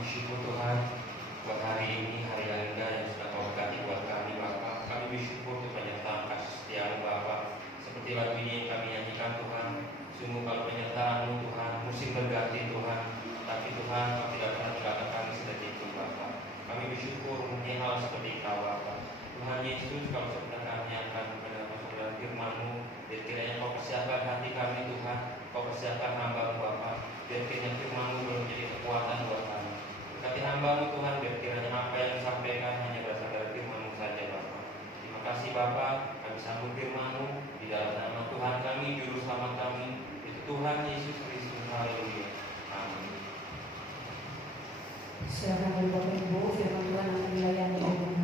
bersyukur Tuhan buat hari ini, hari yang indah yang sudah Kau berkati buat kami Bapa. Kami bersyukur untuk penyertaan kasih setia-Mu Bapa. Seperti lagu ini yang kami nyanyikan Tuhan, sungguh kalau penyertaan-Mu Tuhan, musim berganti Tuhan, tapi Tuhan Kau tidak pernah tinggalkan kami sedetik pun Bapa. Kami bersyukur mempunyai hal seperti Kau Bapa. Tuhan Yesus, kalau sebentar kami akan masuk dalam firman-Mu, dan kiranya Kau persiapkan hati kami Tuhan, Kau persiapkan hamba-Mu Bapa, biar kiranya firman-Mu boleh menjadi kekuatan buat kami. Berkati hamba-Mu Tuhan, biar kiranya apa yang disampaikan hanya berasal dari firman-Mu saja Bapa. Terima kasih Bapa, kami sambut firman-Mu di dalam nama Tuhan kami, Juru Selamat kami, itu Tuhan Yesus Kristus. Haleluya. Amin. Silakan dari Bapak Ibu, firman Tuhan akan dilayani oleh Bapak.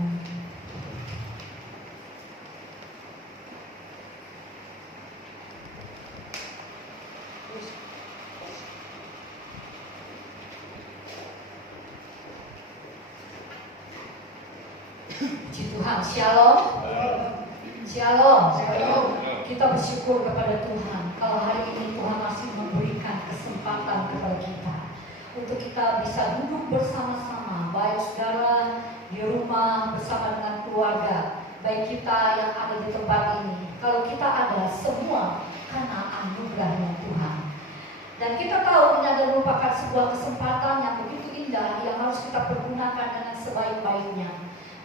Puji Tuhan, Shalom. Shalom. Kita bersyukur kepada Tuhan kalau hari ini Tuhan masih memberikan kesempatan kepada kita untuk kita bisa duduk bersama-sama, baik saudara di rumah bersama dengan keluarga, baik kita yang ada di tempat ini. Kalau kita ada semua karena anugerahnya Tuhan. Dan kita tahu ini adalah merupakan sebuah kesempatan yang begitu indah yang harus kita pergunakan dengan sebaik-baiknya.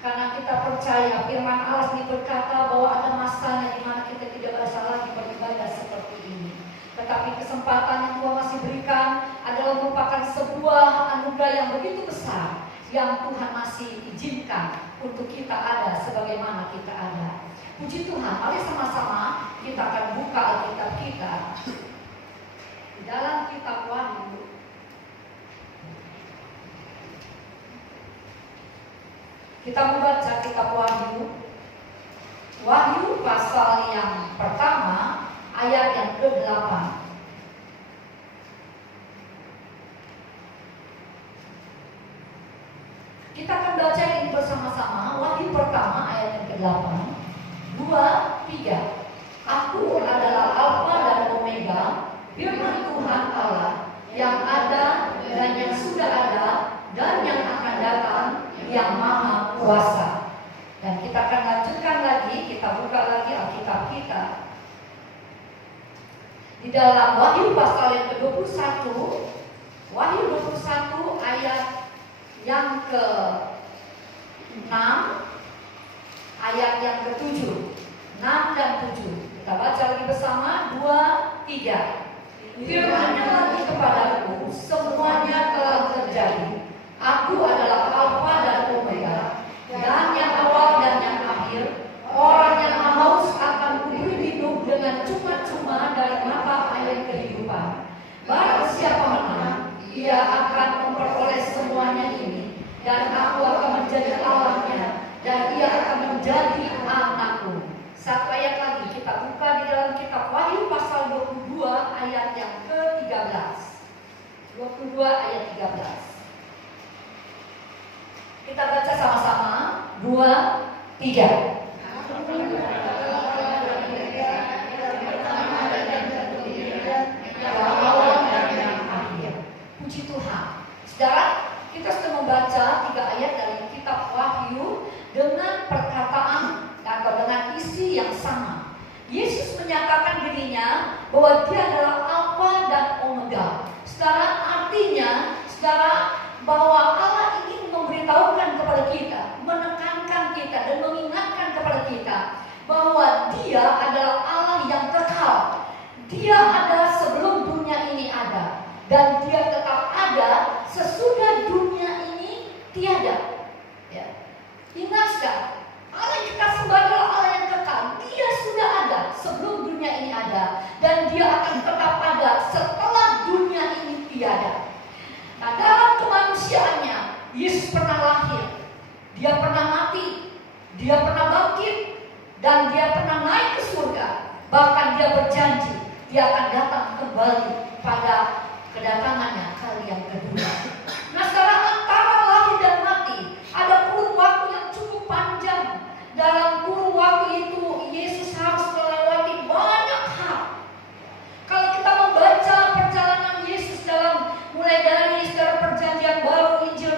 Karena kita percaya firman Allah ini berkata bahwa ada masanya di mana kita tidak bisa lagi beribadah seperti ini. Tetapi kesempatan yang Tuhan masih berikan adalah merupakan sebuah anugerah yang begitu besar yang Tuhan masih izinkan untuk kita ada sebagaimana kita ada. Puji Tuhan, mari sama-sama kita akan buka Alkitab kita di dalam kitab Wahyu. Kita membaca kitab Wahyu. Wahyu pasal yang pertama ayat yang ke-8. Kita akan baca ini bersama-sama. Wahyu pertama ayat yang ke-8. 2, 3. Aku adalah Alfa dan Omega, firman Tuhan Allah, yang ada dan yang sudah ada dan yang akan datang, yang maha kuasa. Dan kita akan lanjutkan lagi, kita buka lagi Alkitab kita di dalam Wahyu pasal yang ke-21. Wahyu 21 ayat yang ke-6, ayat yang ke-7, 6 dan 7. Kita baca lagi bersama, 2, 3. Firman-Nya lagi kepadaku, semuanya telah terjadi. Aku adalah Alfa dan Omega, dan yang awal dan yang akhir. Orang yang haus akan kuberi hidup dengan cuma-cuma dari mata air kehidupan. Barang siapa menang, ia akan memperoleh semuanya ini, dan aku akan menjadi Allahnya, dan ia akan menjadi anakku. Satu ayat lagi kita buka di dalam kitab Wahyu pasal 22 ayat yang ke-13. 22 ayat 13. Kita baca sama-sama, 2, 3. Puji Tuhan. Saudara, kita sudah membaca 3 ayat dari kitab Wahyu dengan perkataan atau dengan isi yang sama. Yesus menyatakan dirinya bahwa dia adalah Alfa dan Omega. Saudara, artinya saudara bahwa Allah ingin memberitahukan kepada kita, menekankan kita dan mengingatkan kepada kita bahwa Dia adalah Allah yang kekal. Dia ada sebelum dunia ini ada, dan Dia tetap ada sesudah dunia ini tiada. Ya. Ingat sekali, Allah yang kita sembah adalah Allah yang kekal. Dia sudah ada sebelum dunia ini ada, dan Dia akan tetap ada setelah dunia ini tiada. Nah, dalam kemanusiaannya, Yesus pernah lahir, Dia pernah mati, Dia pernah bangkit, dan Dia pernah naik ke surga. Bahkan Dia berjanji Dia akan datang kembali pada kedatangannya kali yang kedua. Nah, sekarang antara lahir dan mati ada kurun waktu yang cukup panjang. Dalam kurun waktu itu Yesus harus melewati banyak hal. Kalau kita membaca perjalanan Yesus dalam mulai dari perjanjian baru, Injil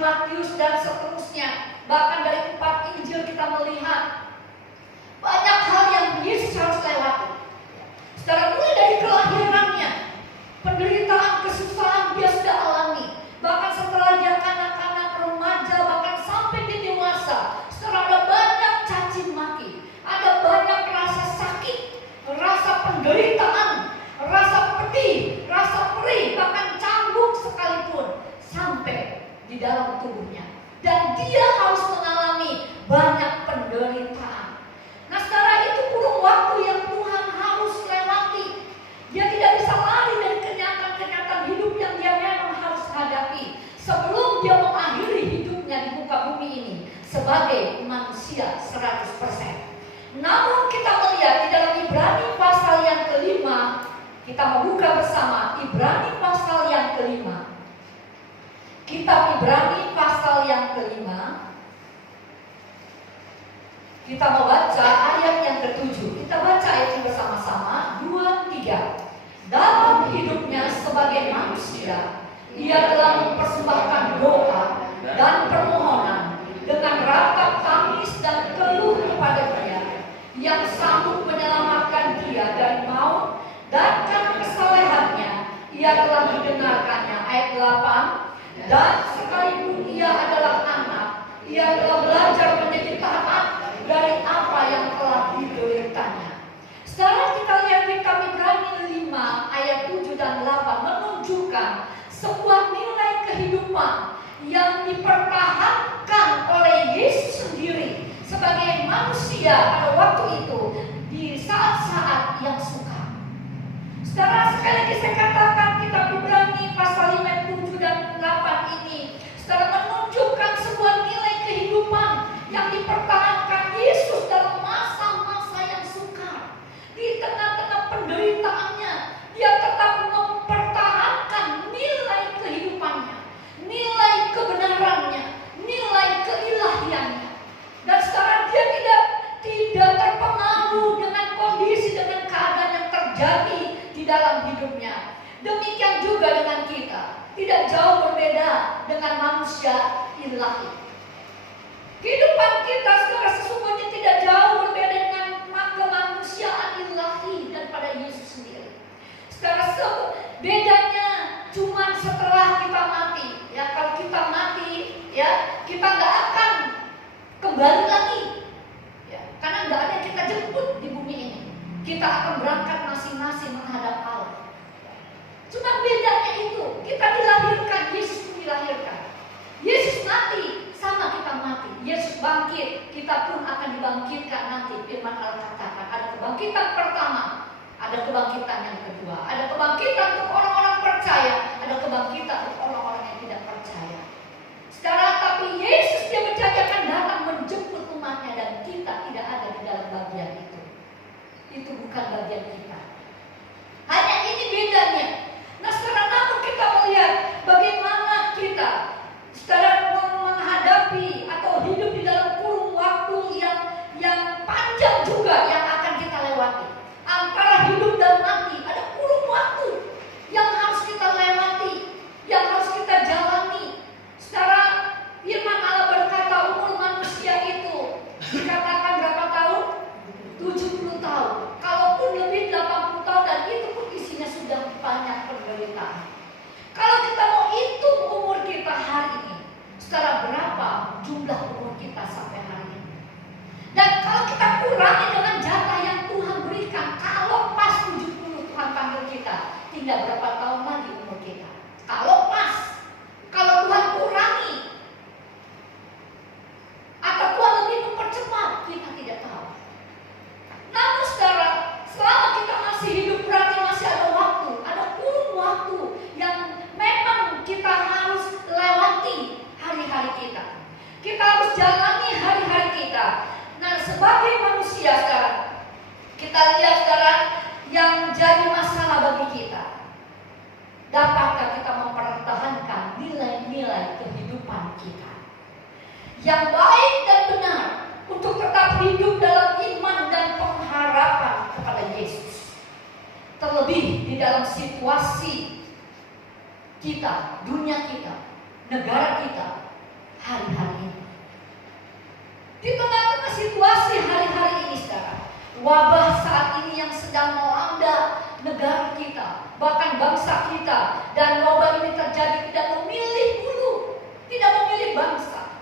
dalam tubuhnya. Dan dia harus mengalami banyak penderitaan. Nah saudara, itu kurun waktu yang Tuhan harus lewati. Dia tidak bisa lari dari kenyataan-kenyataan hidup yang dia memang harus hadapi sebelum dia mengakhiri hidupnya di muka bumi ini sebagai manusia 100%. Namun kita melihat di dalam Ibrani pasal yang kelima, kita membuka bersama Ibrani pasal yang kelima. Kitab Ibrani pasal yang kelima, kita mau baca ayat yang ke-7. Kita baca ayat ini bersama-sama. 2, 3. Dalam hidupnya sebagai manusia, ia telah mempersembahkan doa dan permohonan dengan ratap tangis dan keluh kepada Dia yang sanggup menyelamatkan dia dari maut, dan karena kesalehannya ia telah didengarkannya. Ayat 8. Dan sekalipun ia adalah anak, ia telah belajar menjadi taat dari apa yang telah dideritanya. Sekarang kita lihat kitab Ibrani 5 ayat 7 dan 8 menunjukkan sebuah nilai kehidupan yang dipertahankan oleh Yesus sendiri sebagai manusia pada waktu itu di saat-saat yang sukar. Sekarang sekali lagi saya katakan kitab Ibrani pasal 5, 7 dan 8 ini sekarang menunjukkan sebuah nilai kehidupan yang dipertahankan Yesus dalam masa-masa yang sukar. Di tengah-tengah penderitaannya, dia tetap mempertahankan nilai kehidupannya, nilai kebenarannya, nilai keilahiannya. Dan sekarang dia tidak terpengaruh dengan kondisi, dengan keadaan yang terjadi di dalam hidupnya. Demikian juga dengan kita, tidak jauh berbeda dengan manusia ilahi. Kehidupan kita sekarang sesungguhnya tidak jauh berbeda dengan kemanusiaan ilahi daripada Yesus sendiri. Sekarang bedanya cuma setelah kita mati. Ya, kalau kita mati, ya kita nggak akan kembali lagi. Ya, karena nggak ada yang kita jemput di bumi ini. Kita akan berangkat masing-masing menghadap Allah. Cuma bedanya itu, kita dilahirkan, Yesus pun dilahirkan. Yesus mati, sama kita mati. Yesus bangkit, kita pun akan dibangkitkan nanti. Firman Allah katakan, ada kebangkitan pertama, ada kebangkitan yang kedua. Ada kebangkitan untuk orang-orang percaya, ada kebangkitan untuk orang-orang yang tidak percaya. Sekarang tapi Yesus dia berjanji akan datang menjemput umatnya, dan kita tidak ada di dalam bagian itu. Itu bukan bagian kita. Hanya ini bedanya. Nah sekarang namun kita melihat bagaimana kita sekarang menghadapi atau hidup di dalam kurun waktu yang panjang juga yang akan kita lewati. Antara hidup dan mati ada kurun waktu yang harus kita lewati, yang harus kita jalani. Sekarang firman Allah berkata umur manusia itu dikatakan berapa tahun? 70 tahun. Kalaupun lebih 80 tahun, dan itu pun isinya sudah banyak penderitaan. Kalau kita mau hitung umur kita hari ini, sekarang berapa jumlah umur kita sampai hari ini? Dan kalau kita kurangi dengan jatah yang Tuhan berikan, kalau pas 70 Tuhan panggil kita, tinggal berapa tahun lagi umur kita? Kalau pas, kalau Tuhan kurangi atau Tuhan lebih mempercepat, kita tidak tahu. Namun sekarang, selama kita masih hidup, berarti masih ada waktu, ada kurun waktu yang memang kita harus lewati hari-hari kita. Kita harus jalani hari-hari kita. Nah, sebagai manusia sekarang, kita lihat sekarang yang jadi masalah bagi kita. Dapatkah kita mempertahankan nilai-nilai kehidupan kita yang baik dan benar untuk tetap hidup dalam iman dan pengharapan kepada Yesus? Terlebih di dalam situasi kita, dunia kita, negara kita hari-hari ini. Di tengah-tengah situasi hari-hari ini sekarang, wabah saat ini yang sedang melanda negara kita, bahkan bangsa kita, dan wabah ini terjadi tidak memilih bulu, tidak memilih bangsa.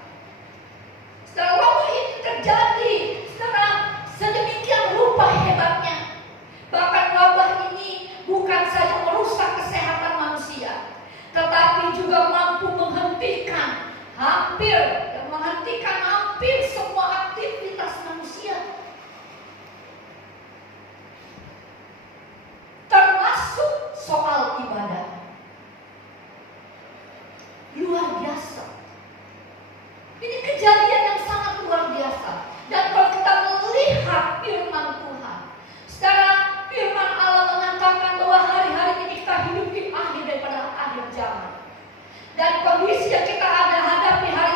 Sekarang wabah ini terjadi sekarang sedemikian rupa hebatnya. Bahkan wabah ini bukan saja merusak kesehatan manusia, tetapi juga mampu menghentikan menghentikan hampir semua aktivitas manusia, termasuk soal ibadah. Luar biasa. Ini kejadian yang sangat luar biasa. Dan kalau kita melihat firman Tuhan, secara firman Allah mengatakan bahwa hari-hari ini kita hidup di akhir daripada akhir zaman. Dan kondisi yang kita hadapi hari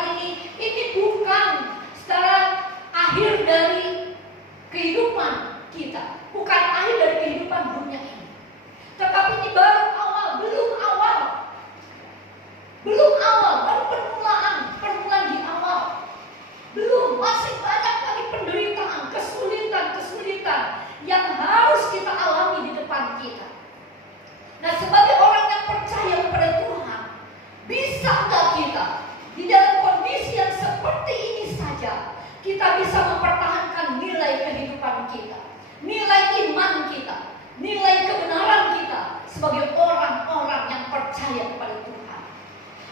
ini bukan secara akhir dari kehidupan kita, bukan akhir dari kehidupan dunia ini. Tetapi ini baru awal, belum awal, baru permulaan di awal. Belum, masih banyak lagi penderitaan, kesulitan yang harus kita alami di depan kita. Nah, sebagai orang yang percaya kepada Tuhan, bisa nggak kita di dalam kondisi yang seperti ini saja kita bisa mempertahankan nilai kehidupan kita, nilai iman kita, nilai kebenaran kita sebagai orang-orang yang percaya kepada Tuhan?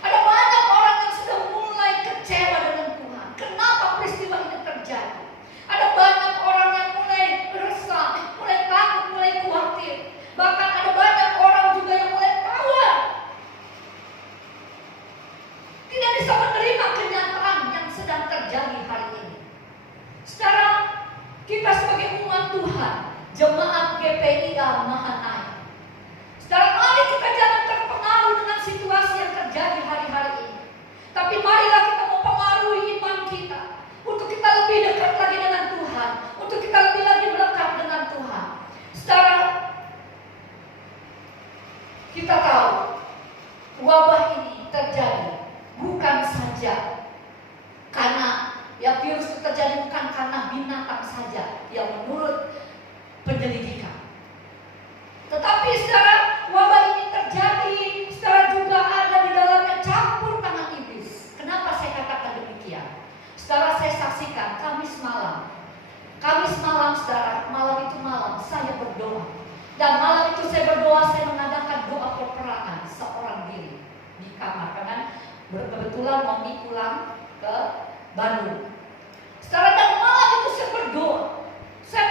Ada banyak orang yang sudah mulai kecewa dengan Tuhan. Kenapa peristiwa ini terjadi? Ada banyak orang yang mulai resah, mulai takut, mulai khawatir. Bahkan ada banyak orang juga yang mulai kawal, tidak bisa menerima kenyataan yang sedang terjadi hari ini. Sekarang kita sebagai umat Tuhan, jemaat GPIA Mahanaim, sekarang mari kita jangan terpengaruh dengan situasi yang terjadi hari-hari ini. Tapi marilah kita mempengaruhi iman kita untuk kita lebih dekat lagi dengan Tuhan, untuk kita lebih lagi melekat dengan Tuhan. Sekarang kita tahu wabah ini terjadi bukan saja karena virus itu terjadi bukan karena binatang saja yang menurut penyelidikan. Tetapi sekarang wabah ini terjadi, sekarang juga ada di dalamnya campur tangan iblis. Kenapa saya katakan demikian? Sekarang saya saksikan Kamis malam, saudara, malam itu malam saya berdoa. Dan malam itu saya berdoa, saya mengadakan doa peperangan seorang diri di kamar. Karena kebetulan mami pulang ke Bandung. Sekarang dan malam itu saya berdoa, saya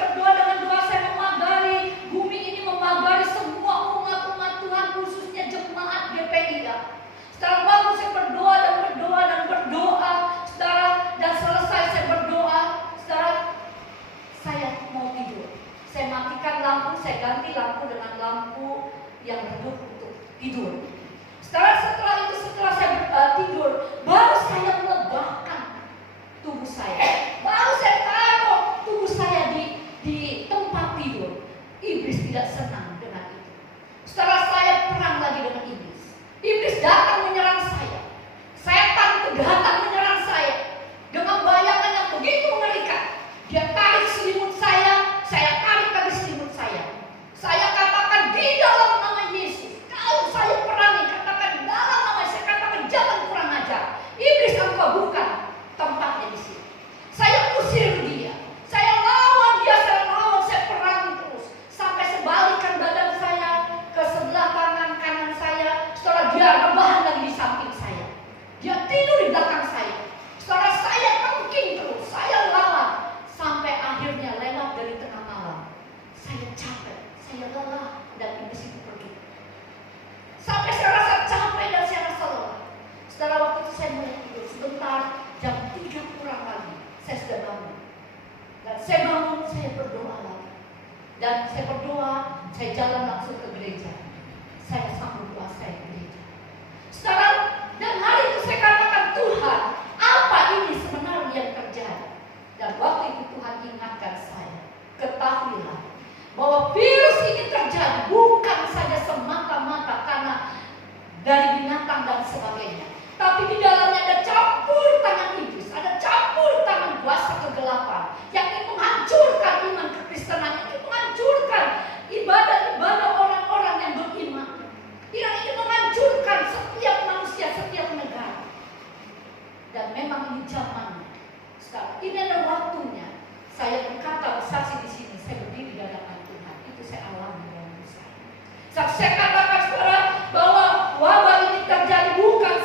berdoa dengan doa saya memagari bumi ini, memagari semua umat-umat Tuhan, khususnya jemaat GPIA. Setelah waktu saya berdoa, saudara, dan selesai saya berdoa, saudara, saya mau tidur. Saya matikan lampu, saya ganti lampu dengan lampu yang redup untuk tidur. Setelah saya tidur, baru saya melebahkan tubuh saya, baru saya taruh tubuh saya di tempat tidur. Iblis tidak senang dengan itu. Setelah saya perang lagi dengan iblis, iblis datang menyerang saya. Setan itu datang menyerang saya dengan bayangan yang begitu mengerikan. Dia tarik selimut saya tarik lagi selimut saya. Saya katakan di dalam nama Yesus, kalau saya perangi, katakan di dalam nama Yesus, saya katakan jangan kurang ajar. Iblis, engkau bukan tempatnya di sini. Saya usir dia, saya lawan dia, saya perangi terus sampai saya balikkan badan saya ke sebelah tangan kanan saya. Setelah dia rebahan lagi di samping saya, dia tidur di belakang saya. Setelah saya tengking terus, saya lawan sampai akhirnya lewat dari tengah malam. Saya capek, saya lelah, dan iblis itu pergi. Sampai saya rasa capek dan saya rasa lelah. Setelah waktu itu saya mulai tidur sebentar, jam 3 kurang lagi saya sudah bangun. Dan saya bangun, saya berdoa lagi. Dan saya berdoa, saya jalan langsung ke gereja. Saya sambung doa saya ke gereja. Sekarang, dan hari itu saya katakan, Tuhan, apa ini sebenarnya yang terjadi? Dan waktu itu Tuhan ingatkan saya, ketahuilah bahwa virus ini terjadi bukan saja semata-mata karena dari binatang dan sebagainya, tapi di dalamnya ada campur tangan iblis, ada campur tangan kuasa kegelapan yang ingin menghancurkan iman kekristenan, yang ingin menghancurkan ibadah-ibadah orang-orang yang beriman, yang ingin menghancurkan setiap manusia, setiap negara. Dan memang ini zamannya. Sekarang ini adalah waktunya saya berkata bersaksi di sini, saya berdiri di hadapan Tuhan. Itu saya alami dalam hidup saya. Saya katakan saudara bahwa wabah ini terjadi bukan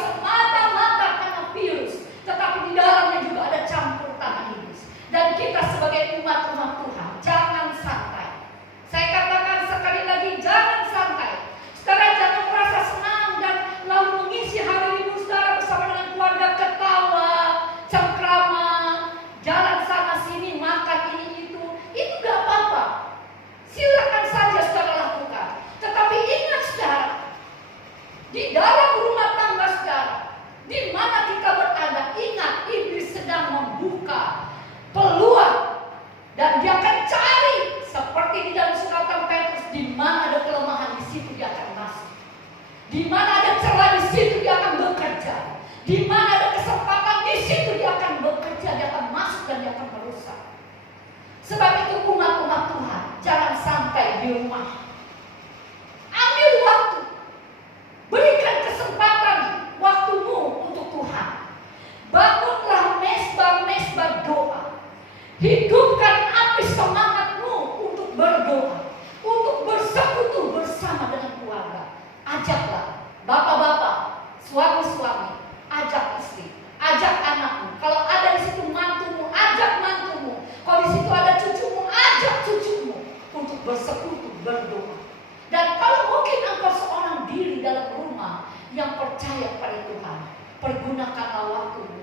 Di dalam rumah tangga saudara, di mana kita berada, ingat iblis sedang membuka peluang dan dia akan cari seperti di dalam suratan Petrus, di mana ada kelemahan di situ dia akan masuk. Di mana ada celah di situ dia akan bekerja. Di mana ada kesempatan di situ dia akan bekerja, dia akan masuk dan dia akan merusak. Sebab itu umat-umat Tuhan, jangan santai di rumah. Ambil waktu. Berikan kesempatan waktumu untuk Tuhan. Bangunlah mesbah-mesbah doa. Hidupkan api semangatmu untuk berdoa, untuk bersekutu bersama dengan keluarga. Ajaklah bapak-bapak, suami-suami, ajak istri, ajak anakmu. Kalau ada di situ mantumu, ajak mantumu. Kalau di situ ada cucumu, ajak cucumu untuk bersekutu berdoa. Dan kalau mungkin engkau seorang diri dalam rumah yang percaya pada Tuhan, pergunakanlah waktumu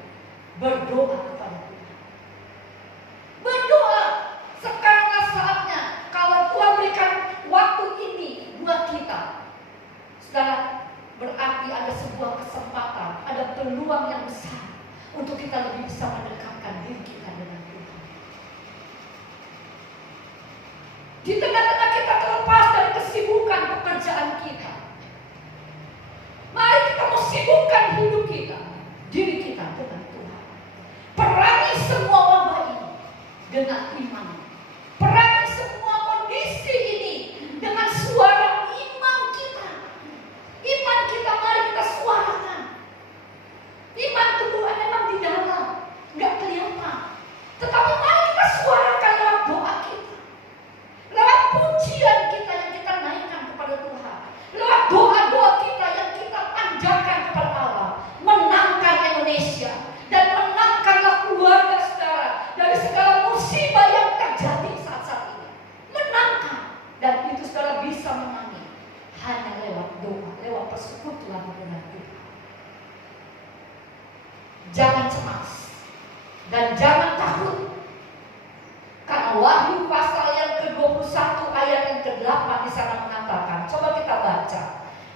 berdoa kepada Tuhan. Berdoa. Sekaranglah saatnya. Kalau Tuhan berikan waktu ini buat kita, saudara, berarti ada sebuah kesempatan, ada peluang yang besar untuk kita lebih bisa mendekatkan diri kita dengan Tuhan. Di tengah-tengah kita terlepas dari kesibukan pekerjaan kita, mari kita mau sibukkan hidup kita, diri kita dengan Tuhan. Perangi semua wabah ini dengan iman. Perangi semua kondisi ini dengan suara iman kita. Iman kita mari kita suarakan. Iman Tuhan memang di dalam, nggak kelihatan. Tetapi mari kita suarakan lewat doa kita, lewat pujian kita yang kita naikkan kepada Tuhan, lewat doa-doa kita yang kita panjatkan kepada Allah. Menangkan Indonesia dan menangkanlah keluarga saudara dari segala musibah yang terjadi saat-saat ini. Menangkan, dan itu saudara bisa menangani hanya lewat doa, lewat persekutuan dengan Tuhan. Jangan cemas dan jangan takut, karena Wahyu pasal yang ke-21 ayat yang ke-8 di sana mengatakan, coba kita baca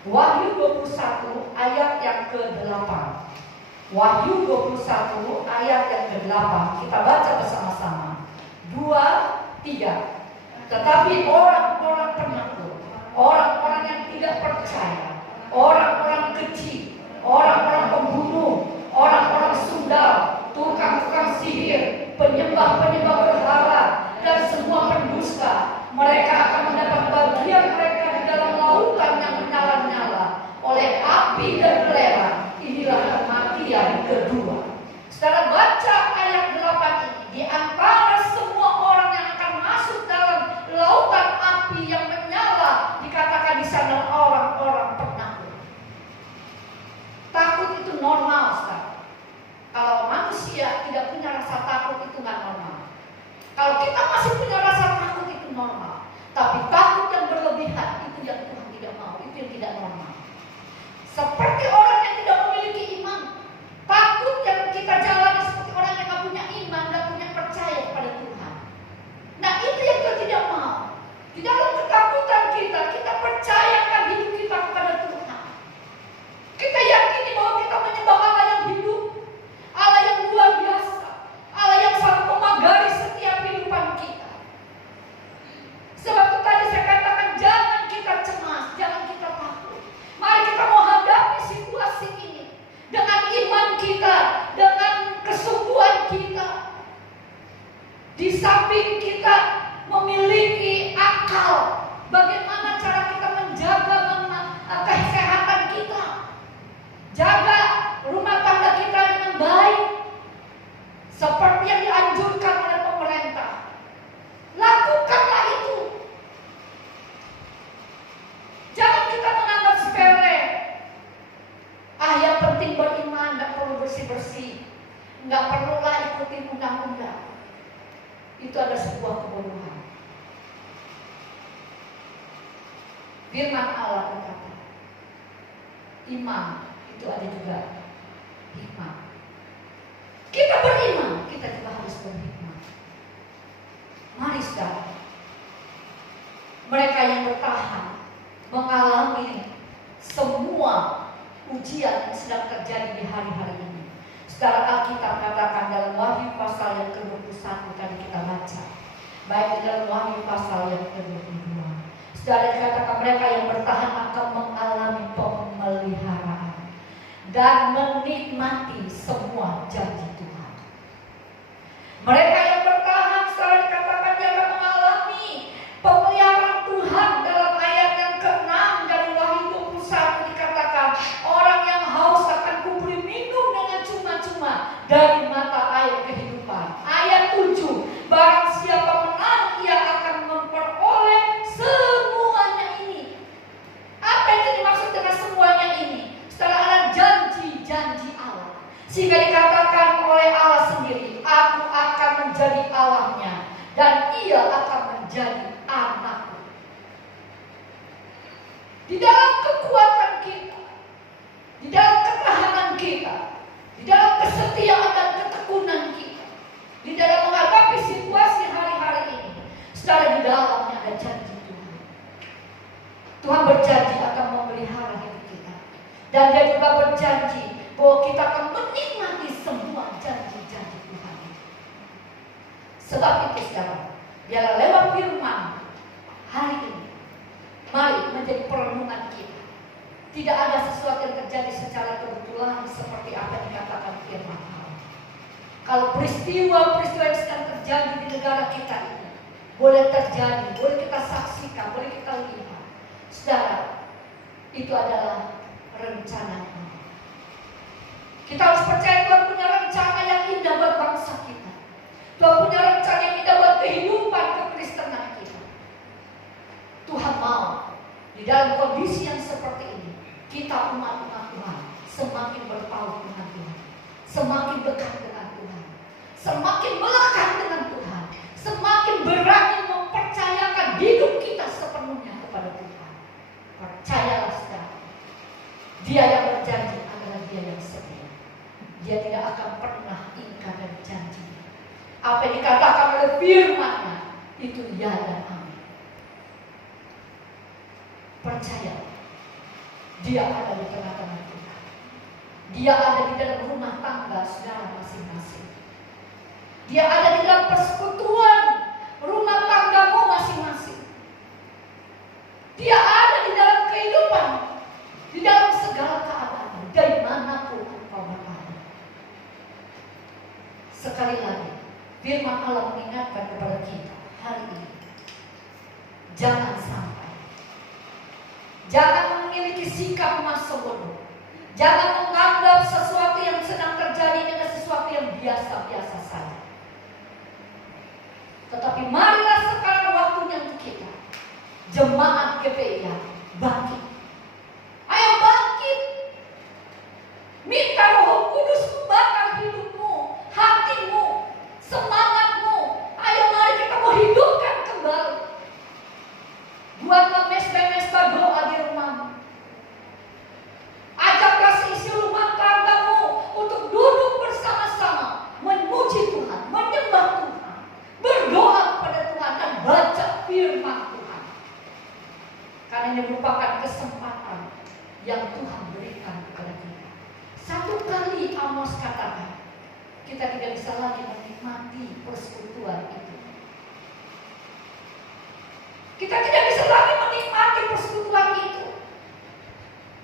Wahyu 21 ayat yang ke-8. Wahyu 21 ayat yang ke-8, kita baca bersama-sama. 2, 3. Tetapi orang-orang penakut, orang-orang yang tidak percaya, orang-orang keji, orang-orang pembunuh, orang-orang sundal, tukang-tukang sihir, penyembah-penyembah berhala, dan semua pendusta, mereka akan mendapat bagian mereka di dalam lautan yang menyala-nyala oleh api dan belerang. Inilah kematian kedua. Saudara baca ayat 8 ini, di antara semua orang yang akan masuk dalam lautan api yang menyala, dikatakan di sana orang-orang penakut. Takut itu normal, saudara. Kalau manusia tidak punya rasa takut itu nggak normal. Kalau kita masih punya rasa takut itu normal. Tapi takut yang berlebihan itu yang Tuhan tidak mau, itu yang tidak normal. Seperti orang yang tidak memiliki iman. Takut yang kita jalani seperti orang yang nggak punya iman, nggak punya percaya kepada Tuhan. Nah itu yang Tuhan tidak mau. Di dalam ketakutan kita, kita percayakan hidup kita kepada Tuhan. Kita yakini bahwa kita menyembah Allah yang hidup, Allah yang luar biasa, Allah yang sanggup memagari setiap kehidupan kita. Sebab itu tadi saya katakan, jangan kita cemas, jangan kita takut. Mari kita menghadapi situasi ini dengan iman kita, dengan kesungguhan kita. Di samping kita memiliki akal, bagaimana cara kita menjaga kesehatan kita, jaga rumah tangga kita dengan baik, seperti yang dianjurkan oleh pemerintah. Lakukanlah itu. Jangan kita menganggap sepele. Yang penting beriman, nggak perlu bersih-bersih, nggak perlulah ikutin undang-undang. Itu adalah sebuah kebodohan. Firman Allah berkata, iman itu ada juga hikmah. Kita beriman, kita juga harus berhikmah. Mari saudara, mereka yang bertahan mengalami semua ujian yang sedang terjadi di hari-hari ini. Saudara, Alkitab katakan dalam Wahyu pasal yang ke-21 tadi kita baca, baik di dalam Wahyu pasal yang ke-22, saudara, dikatakan mereka yang bertahan akan mengalami pemeliharaan dan menikmati semua janji Tuhan. Mereka yang bertahan, saudara, dikatakan dia akan mengalami pemeliharaan Tuhan. Dalam ayat yang ke-6 dari Wahyu 21 dikatakan, orang yang haus akan kuberi minum dengan cuma-cuma dari mata air kehidupan. Ayat 7, barang siapa menang ia akan memperoleh semuanya ini. Apa yang dimaksud dengan semuanya ini? Setelah ada janji-janji Allah, sehingga dikatakan oleh Allah sendiri, aku akan menjadi Allahnya dan ia akan menjadi anakku. Di dalam kekuatan kita, di dalam ketahanan kita, di dalam kesetiaan dan ketekunan kita, di dalam menghadapi situasi hari-hari ini, saudara, di dalamnya ada janji Tuhan. Tuhan berjanji akan memelihara hidup kita, dan dia juga berjanji bahwa kita akan menikmati semua janji-janji Tuhan. Sebab itu, saudara, biarlah lewat firman hari ini, mari menjadi perenungan kita. Tidak ada sesuatu yang terjadi secara kebetulan seperti apa yang dikatakan firman Allah. Kalau peristiwa-peristiwa yang sedang terjadi di negara kita ini boleh terjadi, boleh kita saksikan, boleh kita lihat, saudara, itu adalah rencana Allah. Kita harus percaya Tuhan punya rencana yang indah buat bangsa kita. Tuhan punya rencana yang indah buat kehidupan kekristenan kita. Tuhan mau di dalam kondisi yang seperti ini, kita umat-umat Tuhan semakin berpaut dengan Tuhan, semakin dekat dengan Tuhan, semakin melekat dengan Tuhan, semakin berani mempercayakan hidup kita sepenuhnya kepada Tuhan. Percayalah, saudara, Dia yang berjanji adalah Dia yang setia. Dia tidak akan pernah ingkar dari janjinya. Apa yang dikatakan oleh firman-Nya itu ya dan amin. Percaya, Dia ada di tengah-tengah kita. Dia ada di dalam rumah tangga saudara masing-masing. Dia ada di dalam persekutuan rumah tanggamu masing-masing. Dia ada di dalam kehidupan, di dalam segala keadaan, dari manapun engkau berada. Sekali lagi, firman Allah mengingatkan kepada kita hari ini, jangan memiliki sikap masa bodoh. Jangan menganggap sesuatu yang sedang terjadi dengan sesuatu yang biasa-biasa saja. Tetapi marilah sekarang waktunya untuk kita, jemaat GPIA, bangkit. Ayo bangkit. Minta Roh Kudus membakar hidupmu, hatimu, semangatmu. Ayo mari kita mau hidupkan kembali. Buatlah mesbah-mesbah doa di rumahmu. Ajaklah seisi rumah tanggamu untuk duduk bersama-sama, memuji Tuhan, menyembah Tuhan, berdoa kepada Tuhan dan baca firman Tuhan. Karena ini merupakan kesempatan yang Tuhan berikan kepada kita. Satu kali Amos katakan, kita tidak bisa lagi menikmati persekutuan itu. Kita tidak bisa lagi menikmati persekutuan itu.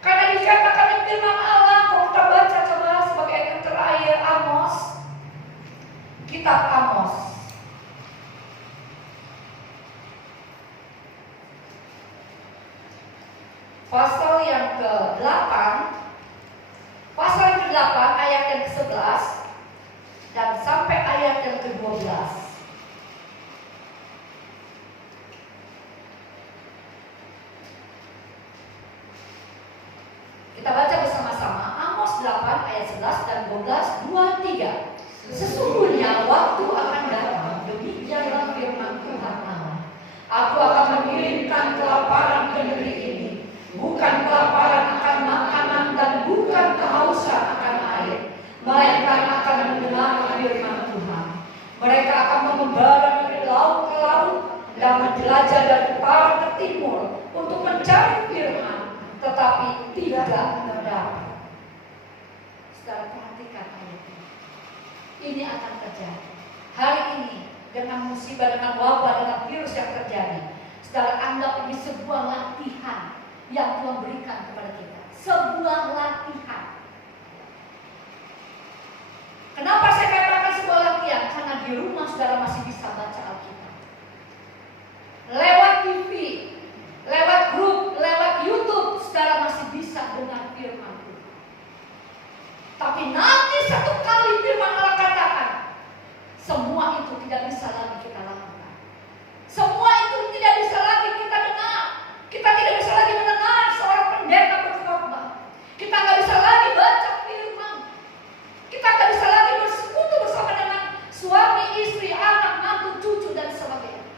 Karena dikatakan di firman Allah, kalau kita baca coba sebagai ayat yang terakhir, Amos, kitab Amos. Pasal yang ke-8, ayat yang ke-11 dan sampai ayat yang ke-12. Kita baca bersama-sama Amos 8 ayat 11 dan 12, 2, 3. Sesungguhnya waktu akan datang, demikianlah firman Tuhan Allah, aku akan mengirimkan kelaparan ke negeri ini, bukan kelaparan akan makanan dan bukan kehausan akan air, melainkan akan mendengar firman Tuhan. Mereka akan mengembara dari laut ke laut dan menjelajah dari utara ke timur untuk mencari firman, tetapi tidak mendapat. Saudara perhatikan ayat ini. Ini akan terjadi. Hari ini dengan musibah, dengan wabah, dengan virus yang terjadi, saudara anggap ini sebuah latihan yang Tuhan berikan kepada kita. Sebuah latihan. Kenapa saya katakan sebuah latihan? Karena di rumah saudara masih bisa baca Alkitab. Lewat TV, lewat grup, lewat YouTube, saudara masih bisa dengar firman Tuhan. Tapi nanti satu kali firman Allah katakan, semua itu tidak bisa lagi kita lakukan. Semua itu tidak bisa lagi kita dengar. Kita tidak bisa lagi mendengar seorang pendeta berkhotbah. Kita nggak bisa lagi baca firman. Kita nggak bisa lagi bersekutu bersama dengan suami, istri, anak, mantu, cucu dan sebagainya.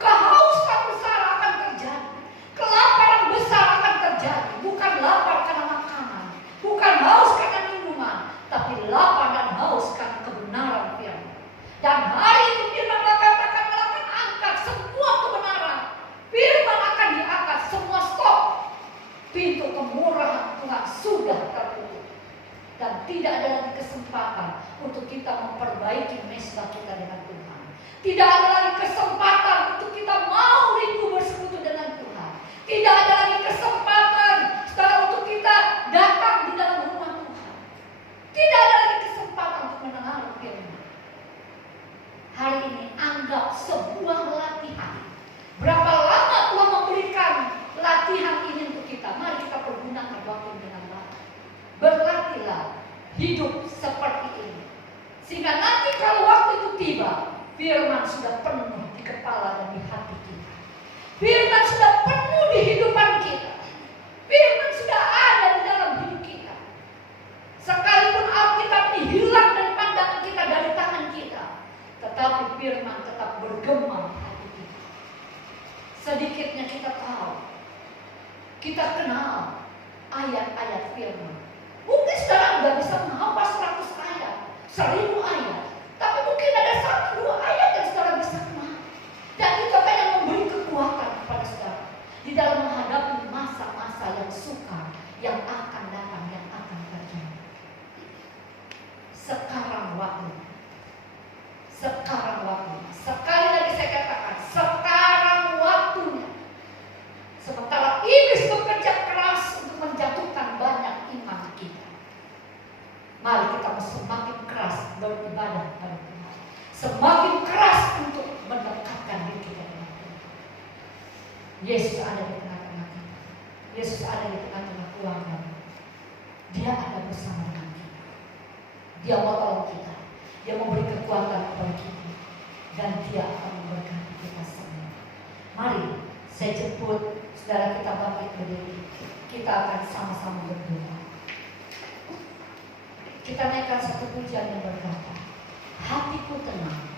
Kehausan besar akan terjadi. Kelaparan besar akan terjadi. Bukan lapar karena makanan, bukan haus karena minuman, tapi lapar dan haus karena kebenaran firman. Dan hari itu firman katakan akan angkat semua kebenaran. Firman akan diangkat, semua stop. Pintu kemurahan Tuhan sudah tertutup. Dan tidak ada lagi kesempatan untuk kita memperbaiki mesbah kita dengan Tuhan. Tidak ada lagi kesempatan untuk kita mau rindu bersekutu dengan Tuhan. Tidak ada lagi kesempatan setelah untuk kita datang di dalam rumah Tuhan. Tidak ada lagi kesempatan untuk mendengar firman. Hari ini anggap sebuah latihan. Berapa lama Tuhan memberikan latihan ini untuk kita? Mari kita pergunakan waktu dengan baik. Berlatihlah hidup seperti ini, sehingga nanti kalau waktu itu tiba, firman sudah penuh di kepala dan di hati kita. Firman sudah penuh di hidupan kita. Firman sudah ada di dalam hidup kita. Sekalipun Alkitab ini hilang dari pandangan kita, dari tangan kita, tetapi firman tetap bergema di hati kita. Sedikitnya kita tahu, kita kenal ayat-ayat firman. Mungkin saudara nggak bisa menghafal 100 ayat, 1000 ayat, tapi mungkin ada 1-2 ayat yang saudara bisa kenal. Dan itu akan yang memberi kekuatan kepada saudara di dalam menghadapi masa-masa yang sukar yang akan datang, yang akan terjadi. Sekarang waktu. Sekarang waktu. Sekali lagi saya katakan, sekarang waktunya. Sementara iblis bekerja keras untuk menjatuhkan banyak iman kita, mari kita semakin keras beribadah kepada Tuhan, semakin keras untuk mendekatkan diri kita dengan Tuhan. Yesus ada di tengah-tengah kita. Yesus ada di tengah-tengah keluarga. Dia ada bersama dengan kita. Dia mau tolong kita. Dia memberi kekuatan kepada kita. Dan dia akan memberkati kita semua. Mari saya jemput saudara kita bangkit berdiri. Kita akan sama-sama berdoa. Kita naikkan satu pujian yang berkata, hatiku tenang.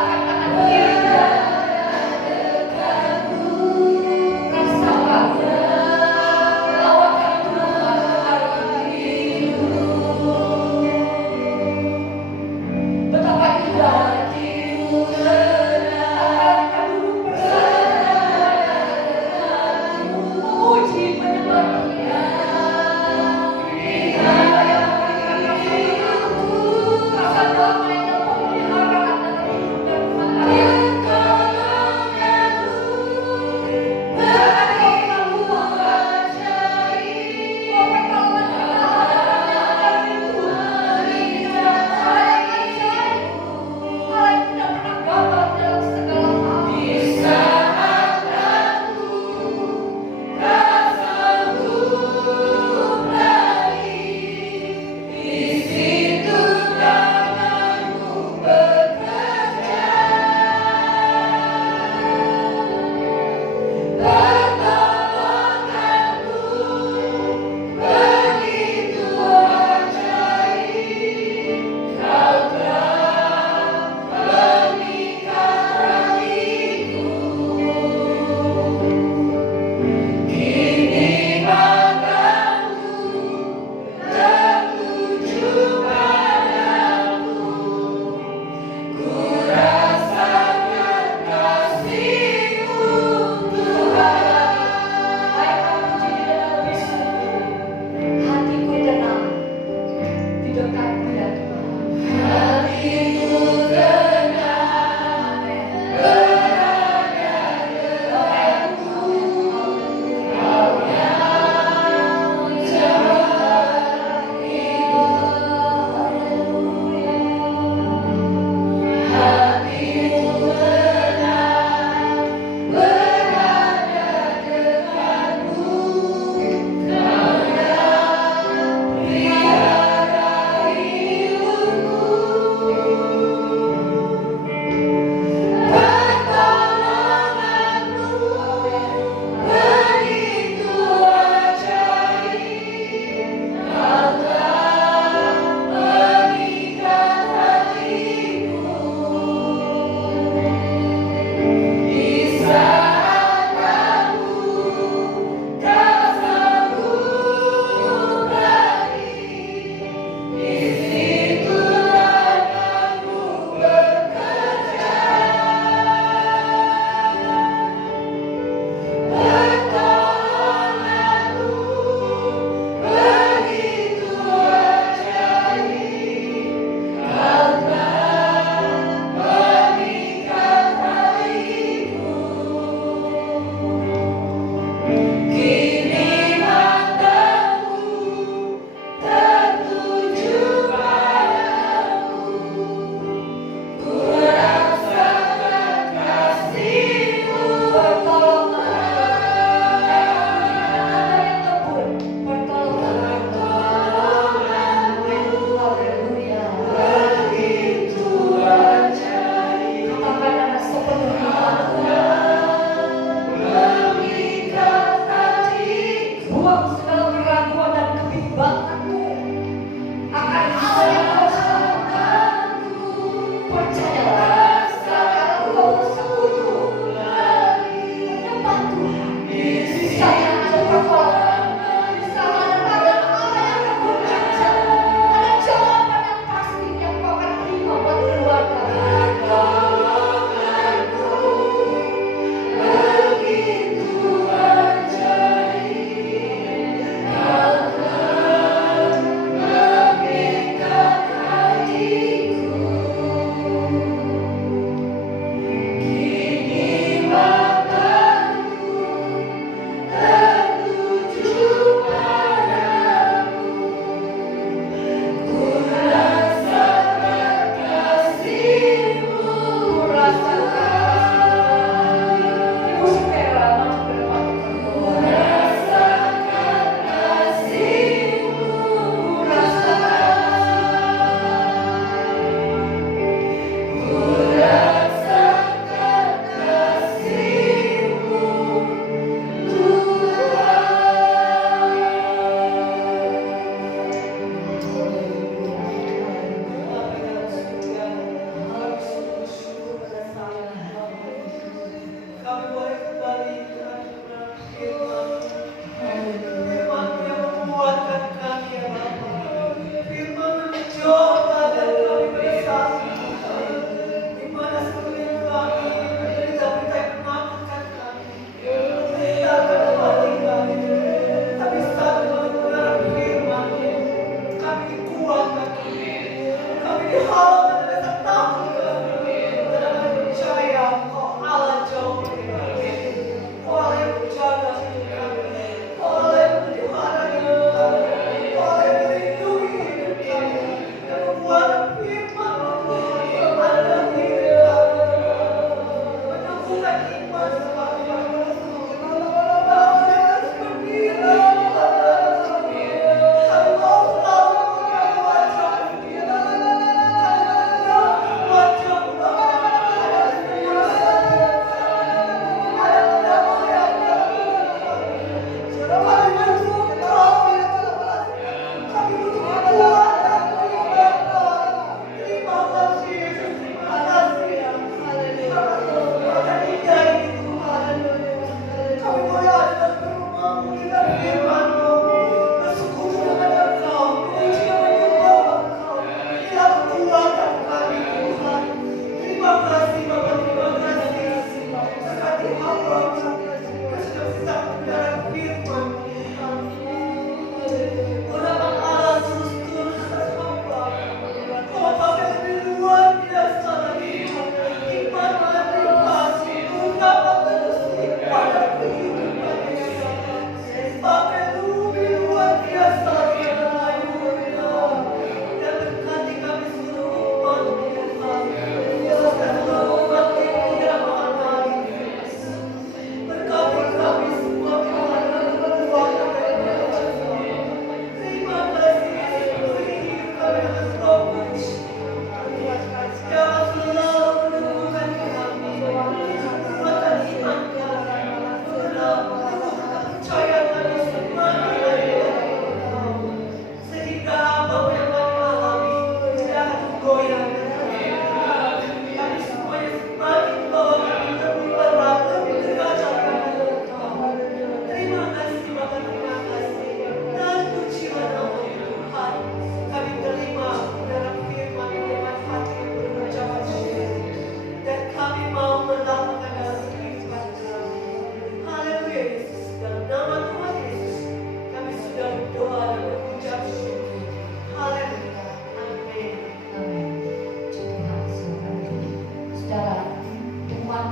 Rasakan tangan kirinya. Rasakan lawakan Tuhan hari ini. Betapa indah akan duduk bersama memuji menyembah Dia. Rasa damai dan pemeliharaan dalam hidup dan rumah tangga.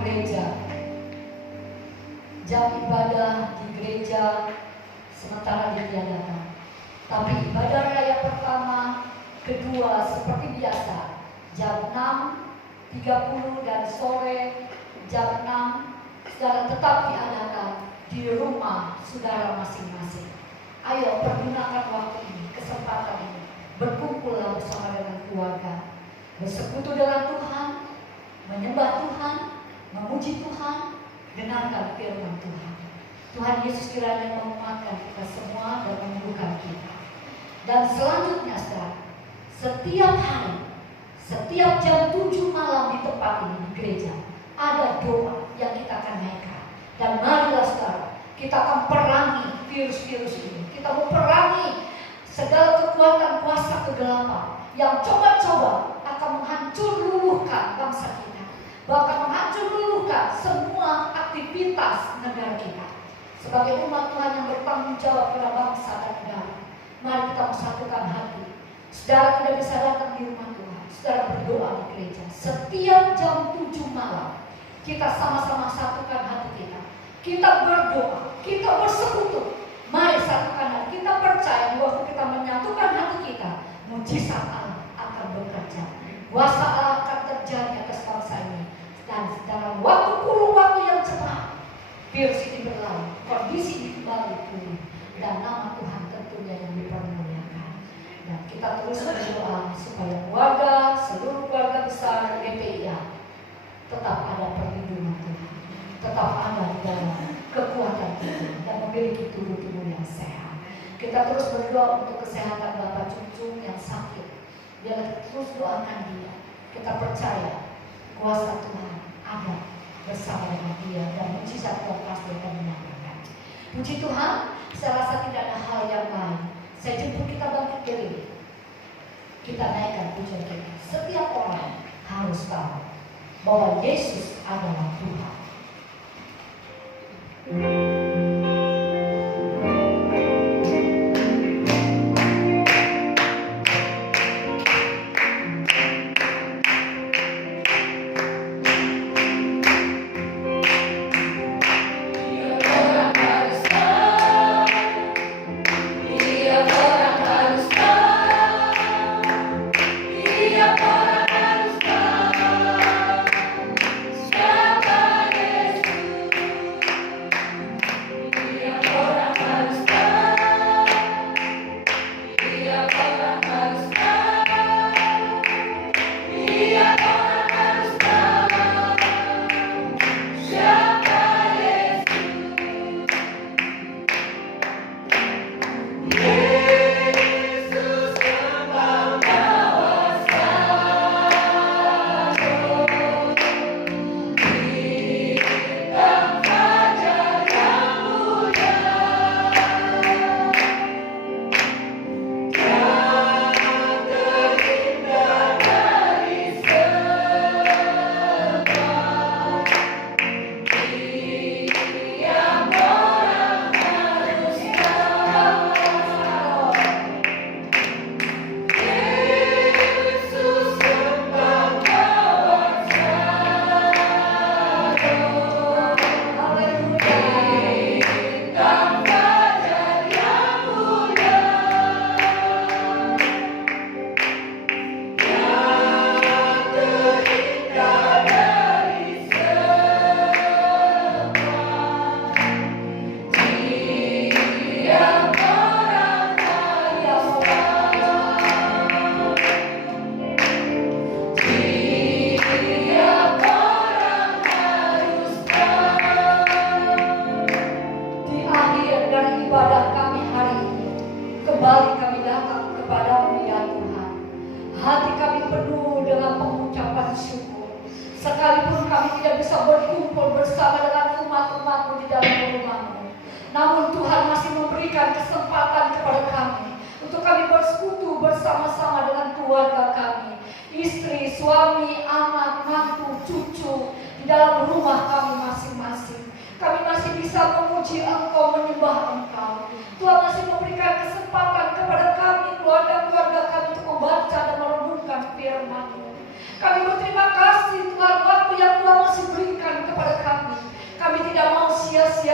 gereja. Jam ibadah di gereja sementara ditiadakan. Tapi ibadah raya pertama, kedua seperti biasa, jam 6.30 dan sore jam 6, saudara tetap diadakan di rumah saudara masing-masing. Ayo pergunakan waktu ini, kesempatan ini, berkumpullah bersama dengan keluarga, bersekutu dengan Tuhan, menyembah Tuhan, memuji Tuhan, dengarkan firman Tuhan. Tuhan Yesus kiranya menguatkan kita semua dan menyembuhkan kita. Dan selanjutnya saudara, setiap hari, setiap jam 7 malam di tempat ini di gereja, ada doa yang kita akan naikkan. Dan marilah saudara, kita akan perangi virus-virus ini. Kita mau perangi segala kekuatan kuasa kegelapan yang coba-coba akan menghancur luluhkan bangsa kita, bahkan menghancur luluhkan semua aktivitas negara kita. Sebagai umat Tuhan yang bertanggung jawab pada bangsa dan negara, mari kita bersatukan hati. Saudara tidak bisa datang di rumah Tuhan, saudara berdoa di gereja. Setiap jam 7 malam, kita sama-sama satukan hati kita. Kita berdoa, kita bersekutu. Mari satukan hati. Kita percaya waktu kita menyatukan hati kita, mujizat Allah akan bekerja. Kuasa Allah akan terjadi atas bangsa ini. Dan dalam kurun waktu yang cepat, virus ini berlalu, kondisi ini kembali pulih, dan nama Tuhan tentunya yang dipermuliakan. Dan kita terus berdoa supaya seluruh keluarga besar GPIA tetap ada perlindungan Tuhan, tetap ada di dalam kekuatan Tuhan, dan memiliki tubuh-tubuh yang sehat. Kita terus berdoa untuk kesehatan Bapak Cucu yang sakit. Biarlah terus doakan dia. Kita percaya kuasa Tuhan ada bersama dengan dia, dan mujizat Tuhan pasti akan menyatakan. Puji Tuhan, saya rasa tidak ada hal yang lain. Saya jemput kita bangkit diri. Kita naikkan pujian kita. Setiap orang harus tahu bahwa Yesus adalah Tuhan. Sekalipun kami tidak bisa berkumpul bersama dengan umat-umat-Mu di dalam rumah-Mu, namun Tuhan masih memberikan kesempatan kepada kami untuk kami bersekutu bersama-sama dengan keluarga kami, istri, suami, anak, mantu, cucu di dalam rumah kami masing-masing. Kami masih bisa memuji Engkau, menyembah Engkau. Tuhan masih memberikan kesempatan kepada kami, keluarga-keluarga kami, untuk membaca dan merenungkan firman-Mu. Kami berterima kasih Tuhan, waktu yang Tuhan masih berikan kepada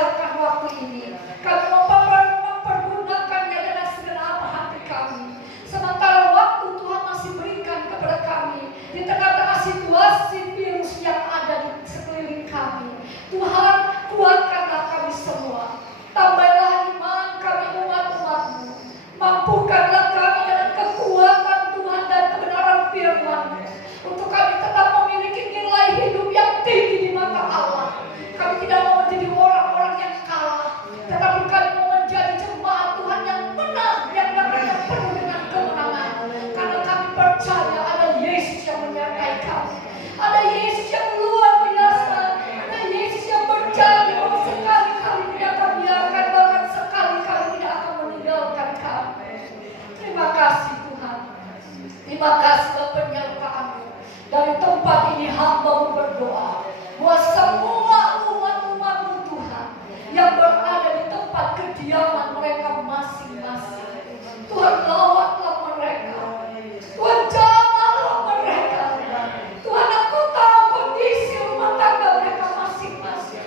sia-siakan waktu ini. Kami mempergunakannya dengan segenap hati kami. Sementara waktu Tuhan masih berikan kepada kami di tengah-tengah situasi virus yang ada di sekeliling kami. Tuhan, kuatkanlah kami semua. Tambahlah iman kami umat-umat-Mu. Mampukanlah kami dengan kekuatan Tuhan dan kebenaran firman-Mu, untuk kami tetap memiliki nilai hidup yang tinggi di mata Allah. Kami tidak mau menjadi orang-orang yang kalah, tetapi kami mau menjadi jemaat Tuhan yang menang, yang penuh dengan kemenangan. Karena kami percaya ada Yesus yang menyertai kami, ada Yesus yang luar biasa, ada Yesus yang berjanji bahwa sekali-kali tidak akan biarkan, bahkan sekali-kali tidak akan meninggalkan kami. Terima kasih Tuhan. Terima kasih penyertaan-Mu. Dari tempat ini hamba-Mu berdoa bahwa semua umat-umat-Mu Tuhan yang berada di tempat kediaman mereka masing-masing, Tuhan lawatlah mereka, Tuhan jamahlah mereka. Tuhan, Engkau tahu kondisi rumah tangga mereka masing-masing.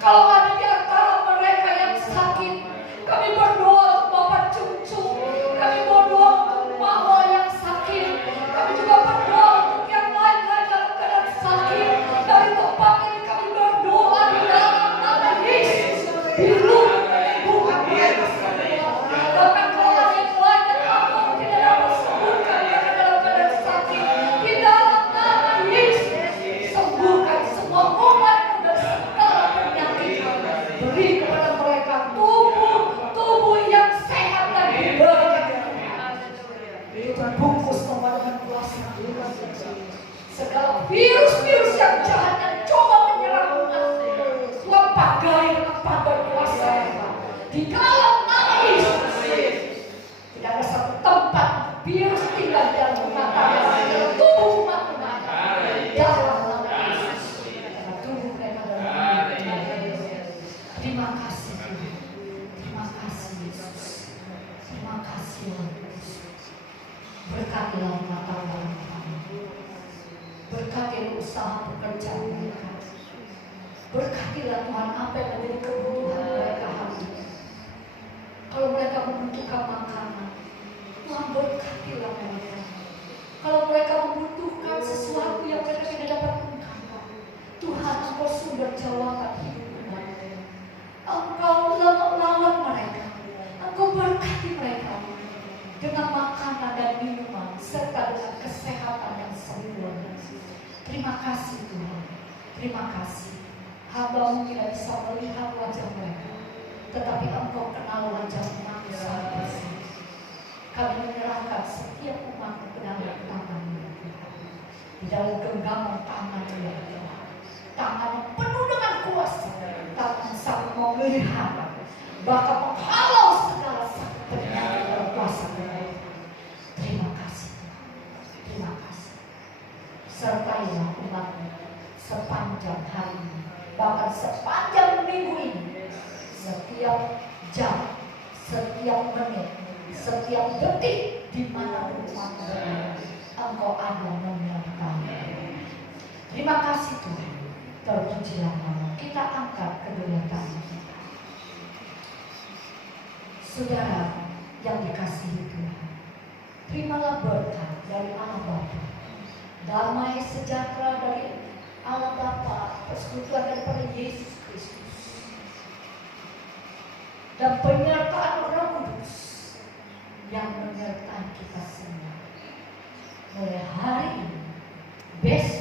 Kalau ada di antara mereka yang sakit, kami berdoa untuk Bapak Cucu, kami berdoa untuk Mama yang sakit, kami juga berdoa untuk yang lain-lain dalam keadaan sakit. Dari tempat ini kami berdoa di dalam nama Yesus, hidup bukan mereka semua. Bahkan kalau ada yang lain yang Allah tidak dapat sembuhkan mereka dalam keadaan sakit, di dalam nama Yesus sembuhkan semua umat-Mu dari segala penyakit. Beri kepada mereka tubuh yang sehat dan berkat. Tuhan bungkus mereka dengan kuasa Tuhan. Segala virus-virus yang jahat yang coba menyerang umat, Tuhan pakai dengan pagar kuasa di dalam nama Yesus. Tidak ada satu tempat virus tinggal di dalam rumah tangga, dalam tubuh umat-umat. Dalam nama Yesus, dalam tubuh mereka dalam nama Yesus. Terima kasih Tuhan. Terima kasih Yesus. Terima kasih Yesus. Berkatilah rumah tangga kami. Berkatilah usaha pekerjaan mereka. Berkatilah Tuhan apa yang menjadi kebutuhan mereka hari ini. Kalau mereka membutuhkan makanan, Tuhan berkatilah mereka. Kalau mereka membutuhkan sesuatu yang mereka tidak dapat ungkapkan, Tuhan, Engkau sumber jawaban hidup mereka. Engkau lawan mereka. Engkau berkati mereka dengan makanan dan minuman serta dengan kesehatan yang sempurna. Terima kasih Tuhan. Terima kasih. Hamba-Mu tidak bisa melihat wajah mereka, tetapi Engkau kenal wajah manusia bersih. Kami menyerahkan setiap umat-Mu ke dalam tangan-Mu, di dalam genggaman tangan-Mu ya Tuhan. Tangan yang penuh dengan kuasa, tangan sang memelihara, bahkan menghalau segala sakit penyakit dan kuasa mereka. Terima kasih Tuhan. Terima kasih. Sertailah umat-Mu sepanjang hari ini, bahkan sepanjang minggu ini, setiap jam, setiap menit, setiap detik, di mana umat berada, Engkau ada menyertai. Terima kasih Tuhan. Terpujilah nama. Kita angkat kedua tangan kita. Saudara yang dikasihi Tuhan, terimalah berkat dari Allah Bapa, damai sejahtera dari Allah Bapa, persekutuan daripada Yesus Kristus, dan penyertaan Roh Kudus yang menyertai kita semua mulai hari ini, besok